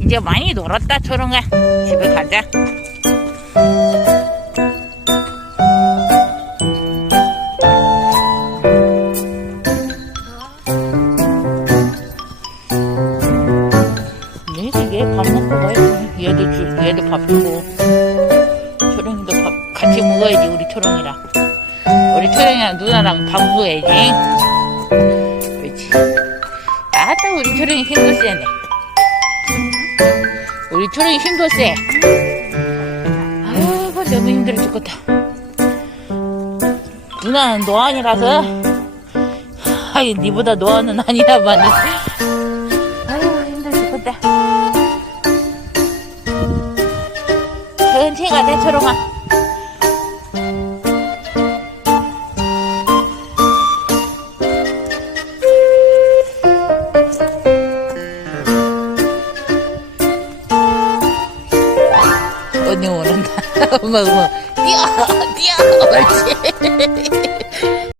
이제 많이 놀았다 초롱아. 집에 가자. 네, 얘밥 먹고 가야지 얘도 주, 얘도 밥 주고. 초롱이도 밥 같이 먹어야지 우리 초롱이랑. 우리 초롱이랑 누나랑 밥 먹어야지. 그렇지. 아따 우리 초롱이 힘도 세네 우리 초롱이 힘도 세. 아이고 너무 힘들어 죽겠다. 누나는 노안이라서? 아이 니보다 노안은 아니다만 아이고 힘들어 죽겠다. 천천히 가자 초롱아 언니 오는다 엄마 엄마 뛰어 뛰어 옳지